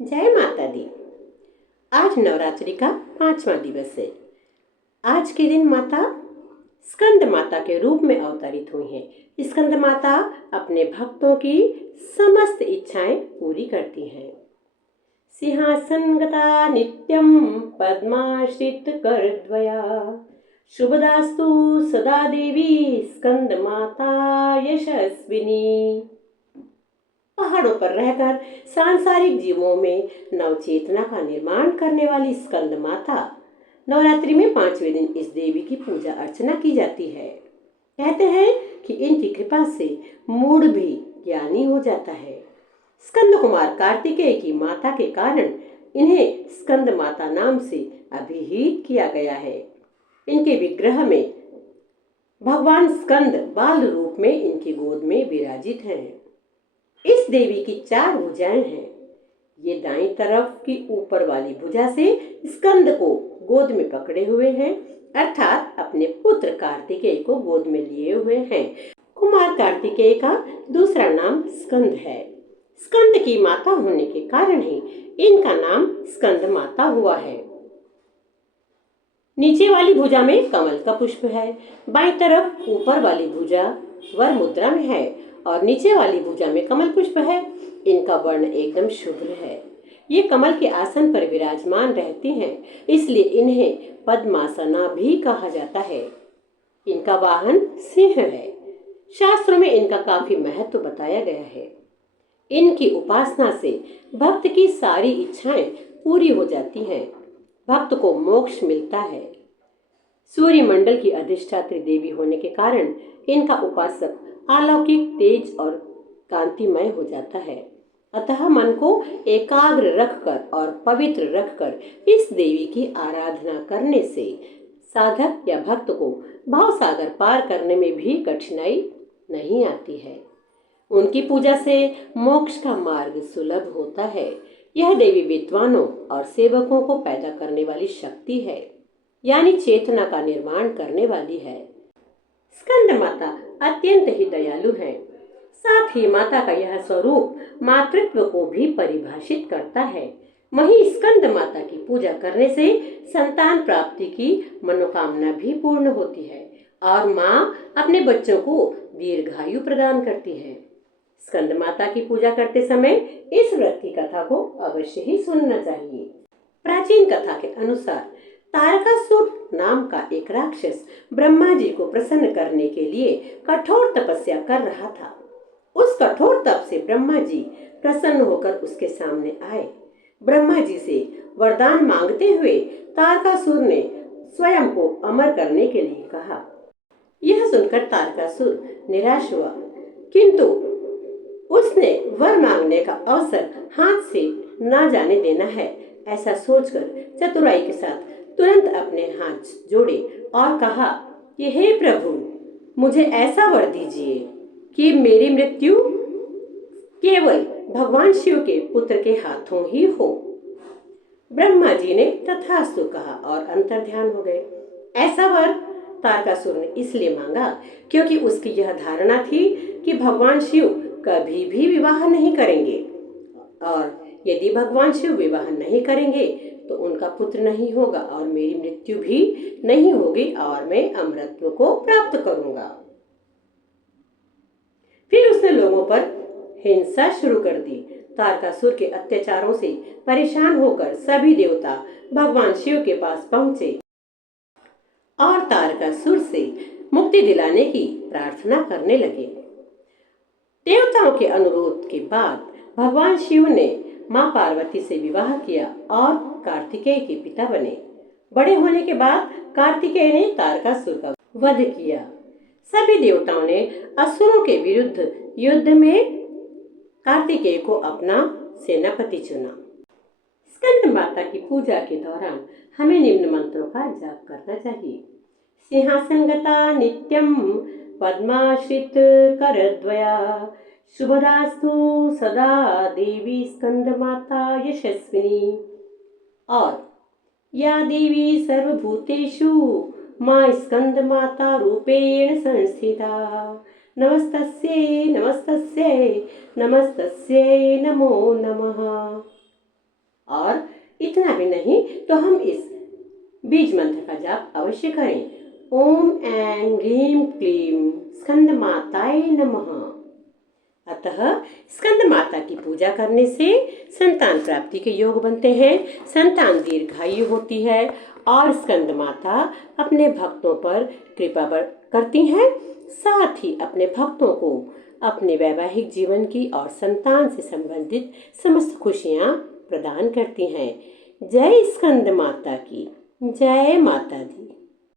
जय माता दी। आज नवरात्रि का 5वां दिवस है। आज के दिन माता स्कंद माता के रूप में अवतरित हुई हैं। स्कंद माता अपने भक्तों की समस्त इच्छाएं पूरी करती हैं। सिंहासनगता नित्यं पद्माश्रित करद्वया शुभदास्तु सदा देवी स्कंद माता यशस्विनी। पहाड़ों पर रहकर सांसारिक जीवों में नवचेतना का निर्माण करने वाली स्कंद माता नवरात्रि में 5वें दिन इस देवी की पूजा अर्चना की जाती है। कहते हैं कि इनकी कृपा से मूढ़ भी ज्ञानी हो जाता है। स्कंद कुमार कार्तिकेय की माता के कारण इन्हें स्कंद माता नाम से अभिहित किया गया है। इनके विग्रह में भगवान स्कंद बाल रूप में इनकी गोद में विराजित हैं। इस देवी की 4 भुजाएं हैं। ये दाईं तरफ की ऊपर वाली भुजा से स्कंद को गोद में पकड़े हुए हैं, अर्थात अपने पुत्र कार्तिकेय को गोद में लिए हुए हैं। कुमार कार्तिकेय का दूसरा नाम स्कंद है। स्कंद की माता होने के कारण ही इनका नाम स्कंद माता हुआ है। नीचे वाली भुजा में कमल का पुष्प है। बाईं तरफ ऊपर वाली भुजा वर मुद्रा में है और नीचे वाली भुजा में कमल पुष्प है। इनका वर्ण एकदम शुभ्र है। ये कमल के आसन पर विराजमान रहती हैं, इसलिए इन्हें पद्मासना भी कहा जाता है। इनका वाहन सिंह है। शास्त्रों में इनका काफी महत्व बताया गया है। इनकी उपासना से भक्त की सारी इच्छाएं पूरी हो जाती हैं। भक्त को मोक्ष मिलता है। सूर्य मंडल की अधिष्ठात्री देवी होने के कारण इनका उपासक अलौकिक तेज और कांतिमय हो जाता है। अतः मन को एकाग्र रखकर और पवित्र रखकर इस देवी की आराधना करने से साधक या भक्त को भवसागर पार करने में भी कठिनाई नहीं आती है। उनकी पूजा से मोक्ष का मार्ग सुलभ होता है। यह देवी विद्वानों और सेवकों को पैदा करने वाली शक्ति है, यानी चेतना का निर्माण करने वाली है। स्कंद माता अत्यंत ही दयालु है। साथ ही माता का यह स्वरूप मातृत्व को भी परिभाषित करता है। वहीं स्कंद माता की पूजा करने से संतान प्राप्ति की मनोकामना भी पूर्ण होती है और माँ अपने बच्चों को दीर्घायु प्रदान करती है। स्कंद माता की पूजा करते समय इस व्रत की कथा को अवश्य ही सुनना चाहिए। प्राचीन कथा के अनुसार तारकासुर नाम का एक राक्षस ब्रह्मा जी को प्रसन्न करने के लिए कठोर तपस्या कर रहा था। उस कठोर तप से ब्रह्मा जी प्रसन्न होकर उसके सामने आए। ब्रह्मा जी से वरदान मांगते हुए तारकासुर ने स्वयं को अमर करने के लिए कहा। यह सुनकर तारकासुर निराश हुआ, किंतु उसने वर मांगने का अवसर हाथ से ना जाने देना है, ऐसा सोचकर चतुराई के साथ तुरंत अपने हाथ जोड़े और कहा कि हे प्रभु, मुझे ऐसा वर दीजिए कि मेरी मृत्यु केवल भगवान शिव के पुत्र के हाथों ही हो। ब्रह्मा जी ने तथास्तु कहा और अंतर्ध्यान हो गए। ऐसा वर तारकासुर ने इसलिए मांगा क्योंकि उसकी यह धारणा थी कि भगवान शिव कभी भी विवाह नहीं करेंगे और यदि भगवान शिव विवाह नहीं करेंगे तो उनका पुत्र नहीं होगा और मेरी मृत्यु भी नहीं होगी और मैं अमरत्व को प्राप्त करूंगा। फिर उसने लोगों पर हिंसा शुरू कर दी। तारकासुर के अत्याचारों से परेशान होकर सभी देवता भगवान शिव के पास पहुंचे और तारकासुर से मुक्ति दिलाने की प्रार्थना करने लगे। देवताओं के अनुरोध के बाद भगवान शिव ने मां पार्वती से विवाह किया और कार्तिकेय के पिता बने। बड़े होने के बाद कार्तिकेय ने तारकासुर का वध किया। सभी देवताओं ने असुरों के विरुद्ध युद्ध में कार्तिकेय को अपना सेनापति चुना। स्कंद माता की पूजा के दौरान हमें निम्न मंत्रों का जाप करना चाहिए। सिंहासनगता नित्यं पद्माश्रित करद्वया शुभदास्तु सदा देवी स्कंद माता यशस्विनी। और या देवी सर्वभूतेषु मां स्कंद माता रूपेण संस्थिता नमस्तस्यै नमस्तस्यै नमस्तस्यै नमो नमः। इतना भी नहीं तो हम इस बीज मंत्र का जाप अवश्य करें। ओम ऐं ह्रीं क्लीं स्कंद माताय नमः। अतः स्कंद माता की पूजा करने से संतान प्राप्ति के योग बनते हैं, संतान दीर्घायु होती है और स्कंद माता अपने भक्तों पर कृपा करती हैं। साथ ही अपने भक्तों को अपने वैवाहिक जीवन की और संतान से संबंधित समस्त खुशियां प्रदान करती हैं। जय स्कंद माता की, जय माता दी।